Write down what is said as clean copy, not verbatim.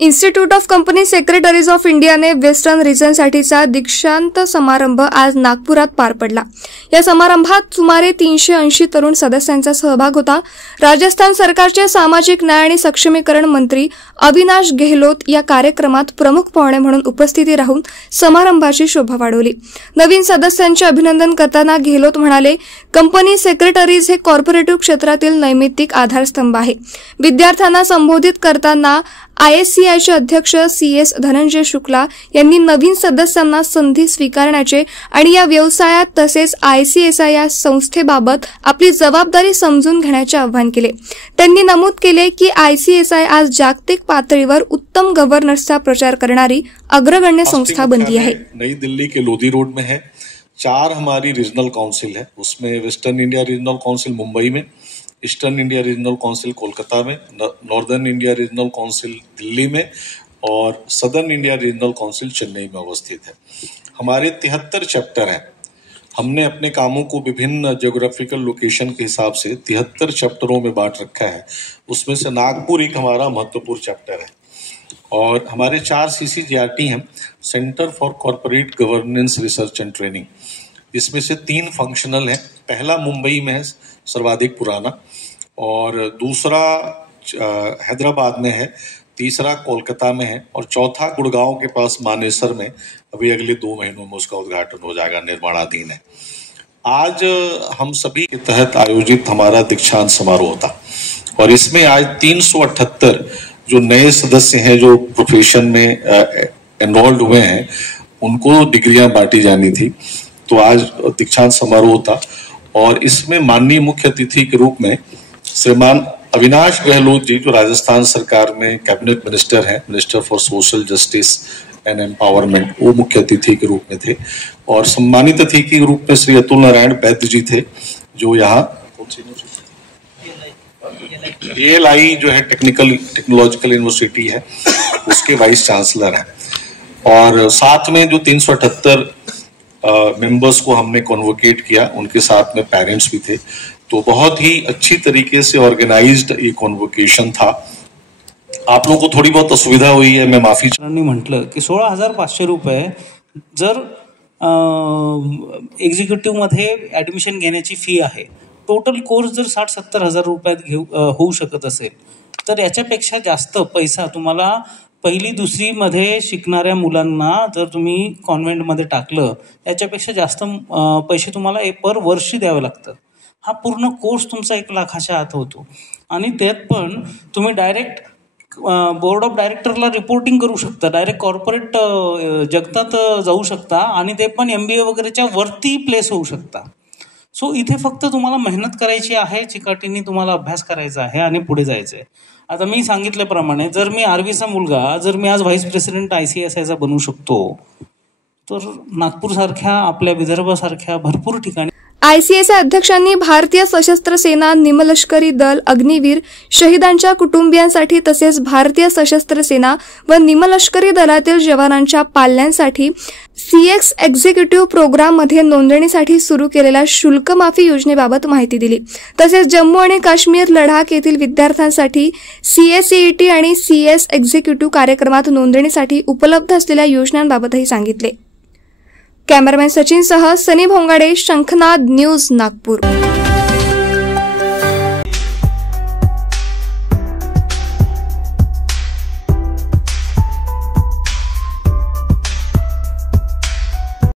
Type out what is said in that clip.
Institute of company secretaries of इंडियाने western रिजनसाठीचा दीक्षांत समारंभ आज नागपुरात पार पडला। या समारंभात सुमारे 380 तरुण सदस्यांचा सहभाग होता। राजस्थान सरकारचे सामाजिक न्याय आणि सक्षमीकरण मंत्री अविनाश गेहलोत या कार्यक्रमात प्रमुख पाहुणे म्हणून उपस्थिती राहून समारंभाची शोभा वाढवली। नवीन सदस्यांचे अभिनंदन करताना गेहलोत म्हणाले, कंपनी सेक्रेटरीज हे कॉर्पोरेटिव्ह क्षेत्रातील नैमित्तिक आधारस्तंभ आहे। विद्यार्थ्यांना संबोधित करताना आयएससीआयचे अध्यक्ष CS धनंजय शुक्ला यांनी नवीन सदस्यांना संधी स्वीकारण्याचे आणि या व्यवसायात तसेच ICSI या संस्थेबाबत आपली जबाबदारी समजून घेण्याचे आवाहन केले। त्यांनी नमूद केले की ICSI आज जागतिक पातळीवर उत्तम गव्हर्नन्सचा प्रचार करणारी अग्रगण्य संस्था बनली आहे। नई दिल्ली के लोधी रोड में है। 4 हमारी रीजनल काउंसिल है, उसमें western India regional council Mumbai में, eastern India regional council Kolkata में, northern India regional council Delhi में और southern India regional council Chennai में अवस्थित है। हमारे 73 चैप्टर हैं। हमने अपने कामों को विभिन्न ज्योग्राफिकल लोकेशन के हिसाब से 73 चैप्टरों में बांट रखा है। उसमें से नागपुर एक हमारा महत्वपूर्ण चैप्टर है और हमारे 4 CCGRT हैं, centre for corporate governance research end training, जिसमें से 3 फंक्शनल हैं। पहला मुंबई में है, सर्वाधिक पुराना, और दूसरा हैदराबाद में है, तीसरा कोलकाता में है और चौथा गुड़गांव के पास मानेसर में अभी अगले 2 महीनों में उसका उद्घाटन हो जाएगा, निर्माणाधीन है। आज हम सभी के तहत आयोजित हमारा दीक्षांत समारोह था और इसमें आज 378 जो नए सदस्य हैं जो प्रोफेशन में एनरोल्ड हुए हैं उनको डिग्रियां बांटी जानी थी। तो आज दीक्षांत समारोह था और इसमें माननीय मुख्य अतिथि के रूप में श्रीमान अविनाश गहलोत जी, जो राजस्थान सरकार में कैबिनेट मिनिस्टर हैं, minister for social justice end empowerment, वो मुख्य अतिथि के रूप में थे। और सम्मानित अतिथि के रूप में श्री अतुल नारायण वैद्य जी थे, जो यहाँ ALI जो है टेक्नोलॉजिकल यूनिवर्सिटी है, उसके वाइस चांसलर हैं। और साथ में जो 378 मेंबर्स को हमने कन्वोकेट किया, उनके साथ में पेरेंट्स भी थे। तो बहुत ही अच्छी तरीके से ऑर्गेनाइज्ड ये कन्वोकेशन था। आप लोगों को थोड़ी बहुत असुविधा हुई है, मैं माफी म्हटलं की 16,500 रुपये जर एक्झिक्युटिव्ह मध्ये ऍडमिशन घेण्याची फी आहे। टोटल कोर्स जर 60-70 हजार रुपयात होऊ शकत असेल तर याच्यापेक्षा जास्त पैसा तुम्हाला पहिली दुसरी मध्ये शिकणाऱ्या मुलांना जर तुम्ही कॉन्व्हेंटमध्ये टाकलं याच्यापेक्षा जास्त पैसे तुम्हाला पर वर्षी द्यावे लागतात। हा पूर्ण कोर्स तुमचा 1 लाखाच्या आत होतो आणि त्यात पण तुम्ही डायरेक्ट बोर्ड ऑफ डायरेक्टरला रिपोर्टिंग करू शकता, डायरेक्ट कॉर्पोरेट जगतात जाऊ शकता आणि ते पण MBA वगैरेच्या वरती प्लेस होऊ शकता। सो इथे फक्त तुम्हाला मेहनत करायची आहे, चिकाटीने तुम्हाला अभ्यास करायचा आहे आणि पुढे जायचं आहे। आता मी सांगितल्याप्रमाणे जर मी आर्वीचा मुलगा जर मी आज व्हाईस प्रेसिडेंट ICSIचा बनू शकतो तर नागपूर सारख्या आपल्या विदर्भासारख्या भरपूर ठिकाणी ICSI अध्यक्षांनी भारतीय सशस्त्र सेना, निमलष्करी दल, अग्निवीर, शहीदांच्या कुटुंबियांसाठी तसेच भारतीय सशस्त्र सेना व निमलष्करी दलातील जवानांच्या पाल्यांसाठी CX एक्झिक्युटिव्ह प्रोग्राममध्ये नोंदणीसाठी सुरू केलेल्या शुल्क माफी योजनेबाबत माहिती दिली। तसेच जम्मू आणि काश्मीर, लडाख येथील विद्यार्थ्यांसाठी CACET आणि CS एक्झिक्युटिव्ह कार्यक्रमात नोंदणीसाठी उपलब्ध असलेल्या योजनांबाबतही सांगितले। कॅमेरामॅन सचिन सह सनी भोंगाडे, शंखनाद न्यूज, नागपूर।